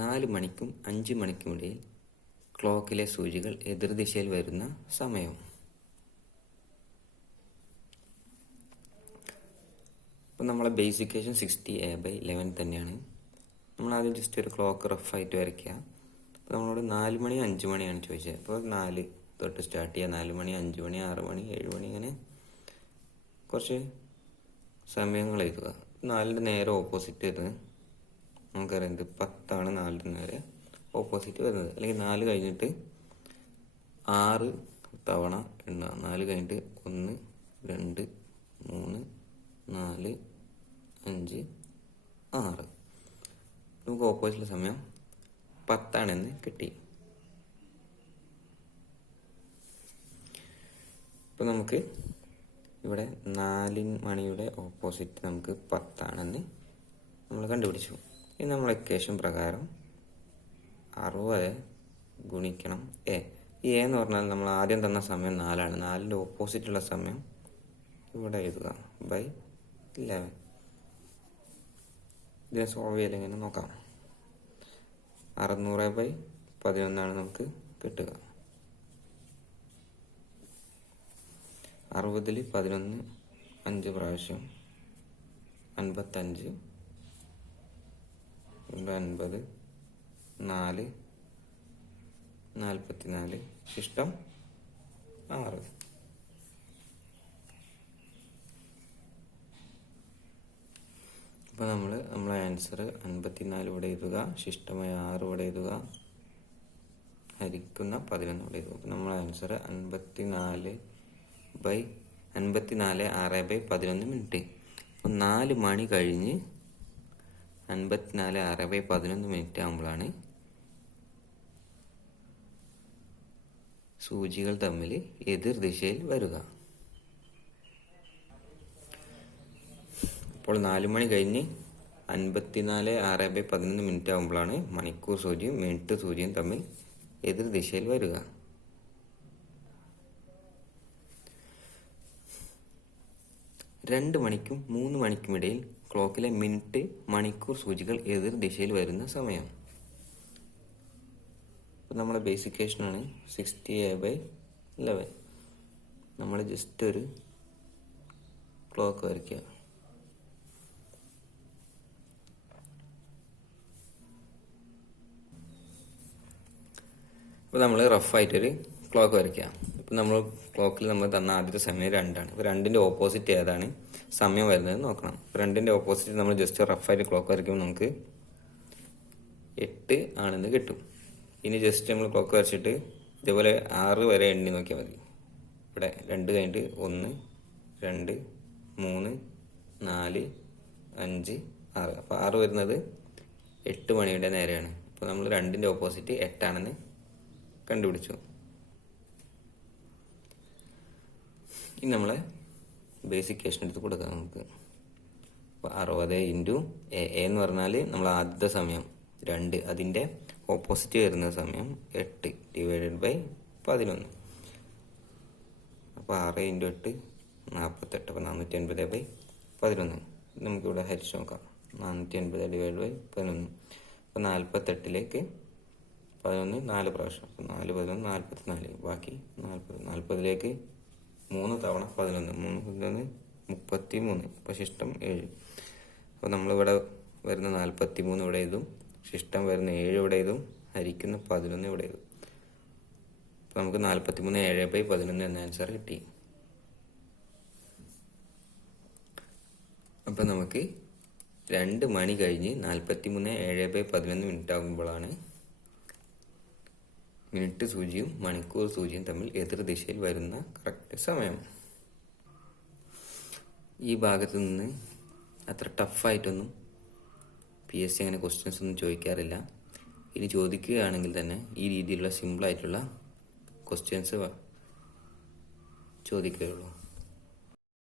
4 മണിക്കും 5 മണിക്കും ഇടയിൽ ക്ലോക്കിലെ സൂചികൾ എതിർദിശയിൽ വരുന്ന സമയം. അപ്പം നമ്മളെ ബേസ് ഇക്വേഷൻ 60a/11 തന്നെയാണ്. നമ്മൾ ആദ്യം ജസ്റ്റ് ഒരു ക്ലോക്ക് റഫായിട്ട് വരയ്ക്കുക. അപ്പോൾ നമ്മളോട് 4 മണി 5 മണിയാണ് ചോദിച്ചത്. അപ്പോൾ 4 തൊട്ട് സ്റ്റാർട്ട് ചെയ്യുക. 4 മണി 5 മണി 6 മണി 7 മണി ഇങ്ങനെ കുറച്ച് സമയങ്ങൾ എഴുതുക. 4ൻ്റെ നേരെ ഓപ്പോസിറ്റ് വരുന്നത് നമുക്കറിയാം, ഇത് 10 4ൻ്റെ നേരെ ഓപ്പോസിറ്റ് വരുന്നത്. അല്ലെങ്കിൽ 4 കഴിഞ്ഞിട്ട് 6 തവണ എണ്ണുക. 4 കഴിഞ്ഞിട്ട് 1 2 3 4 5 6. നമുക്ക് ഓപ്പോസിറ്റ് സമയം 10 കിട്ടി. ഇപ്പം നമുക്ക് ഇവിടെ 4 മണിയുടെ ഓപ്പോസിറ്റ് നമുക്ക് 10 നമ്മൾ കണ്ടുപിടിച്ചു. ഇനി നമ്മൾ ഇക്വേഷൻ പ്രകാരം 60 ഗുണിക്കണം എ. ഈ എ എന്ന് പറഞ്ഞാൽ നമ്മൾ ആദ്യം തന്ന സമയം 4ആണ്. 4ൻ്റെ ഓപ്പോസിറ്റുള്ള സമയം ഇവിടെ എഴുതുക ബൈ 11. ഇതിനെ സോൾവ് ചെയ്യൽ എങ്ങനെ നോക്കാം. 600/11 നമുക്ക് കിട്ടുക. 60ൽ 11 5 പ്രാവശ്യം 55 50 4 44 ശിഷ്ടം 6. അപ്പോൾ നമ്മളെ ആൻസർ 54 ഇവിടെ എഴുതുക, ശിഷ്ടമായ 6 ഇവിടെ എഴുതുക, ഹരിക്കുന്ന 11 ഇവിടെ എഴുതുക. അപ്പോൾ നമ്മളെ ആൻസർ 54 6/11 മിനിറ്റ്. അപ്പോൾ 4 മണി കഴിഞ്ഞ് 54 6/11 മിനിറ്റ് ആകുമ്പോഴാണ് സൂചികൾ തമ്മിൽ എതിർ ദിശയിൽ വരിക. അപ്പോൾ 4 മണി കഴിഞ്ഞ് 54 6/11 മിനിറ്റ് ആകുമ്പോഴാണ് മണിക്കൂർ സൂചിയും മിനിറ്റ് സൂചിയും തമ്മിൽ എതിർ ദിശയിൽ വരിക. രണ്ട് മണിക്കും 3 മണിക്കും ഇടയിൽ ക്ലോക്കിലെ മിനിറ്റ് മണിക്കൂർ സൂചികൾ എതിർ ദിശയിൽ വരുന്ന സമയം. അപ്പോൾ നമ്മുടെ ബേസിക് ഇക്വേഷനാണ് 60a/11. നമ്മൾ ജസ്റ്റ് ഒരു ക്ലോക്ക് വരയ്ക്കുക. അപ്പോൾ നമ്മൾ റഫായിട്ടൊരു ക്ലോക്ക് വരയ്ക്കുക. ഇപ്പോൾ നമ്മൾ ക്ലോക്കിൽ നമ്മൾ തന്ന ആദ്യത്തെ സമയം 2ആണ്. അപ്പോൾ 2ൻ്റെ ഓപ്പോസിറ്റ് ഏതാണ് സമയം വരുന്നത് നോക്കണം. 2ൻ്റെ ഓപ്പോസിറ്റ് നമ്മൾ ജസ്റ്റ് റഫായിട്ട് ക്ലോക്ക് വരയ്ക്കുമ്പോൾ നമുക്ക് 8 ആണെന്ന് കിട്ടും. ഇനി ജസ്റ്റ് നമ്മൾ ക്ലോക്ക് വരച്ചിട്ട് ഇതേപോലെ 6 വരെ എണ്ണി നോക്കിയാൽ മതി. ഇവിടെ 2 കഴിഞ്ഞിട്ട് 1 2 3 4 5 6. അപ്പോൾ 6 വരുന്നത് 8 മണിയുടെ നേരെയാണ്. അപ്പോൾ നമ്മൾ 2ൻ്റെ ഓപ്പോസിറ്റ് 8 കണ്ടുപിടിച്ചു. ഇനി നമ്മളെ ബേസിക് ഇക്വേഷൻ എടുത്ത് കൊടുക്കാം നമുക്ക്. അപ്പോൾ 60 ഇൻറ്റു എ എന്ന് പറഞ്ഞാൽ നമ്മൾ ആദ്യത്തെ സമയം 2, അതിൻ്റെ ഓപ്പോസിറ്റ് വരുന്ന സമയം 8 /11. അപ്പോൾ 6 × 8 48. അപ്പോൾ 480/11 നമുക്കിവിടെ ഹരിച്ച് നോക്കാം. 480/11. അപ്പോൾ 48ലേക്ക് 11 4 പ്രാവശ്യം. അപ്പോൾ 4 11 44. ബാക്കി 40ലേക്ക് 3 തവണ 11 3 33. അപ്പോൾ ശിഷ്ടം 7. അപ്പോൾ നമ്മളിവിടെ വരുന്ന 43 ഇവിടെ എഴുതും, ശിഷ്ടം വരുന്ന 7 ഇവിടെ എഴുതും, ഹരിക്കുന്ന 11 ഇവിടെ എഴുതും. അപ്പോൾ നമുക്ക് 43 7/11 എന്ന ആൻസർ കിട്ടി. അപ്പോൾ നമുക്ക് 2 മണി കഴിഞ്ഞ് 43 7/11 മിനിറ്റ് ആകുമ്പോഴാണ് മിനിറ്റ് സൂചിയും മണിക്കൂർ സൂചിയും തമ്മിൽ എതിർ ദിശയിൽ വരുന്ന കറക്റ്റ് സമയം. ഈ ഭാഗത്ത് നിന്ന് അത്ര ടഫായിട്ടൊന്നും PSC അങ്ങനെ ക്വസ്റ്റ്യൻസ് ഒന്നും ചോദിക്കാറില്ല. ഇനി ചോദിക്കുകയാണെങ്കിൽ തന്നെ ഈ രീതിയിലുള്ള സിമ്പിളായിട്ടുള്ള ക്വസ്റ്റ്യൻസ് ചോദിക്കുകയുള്ളൂ.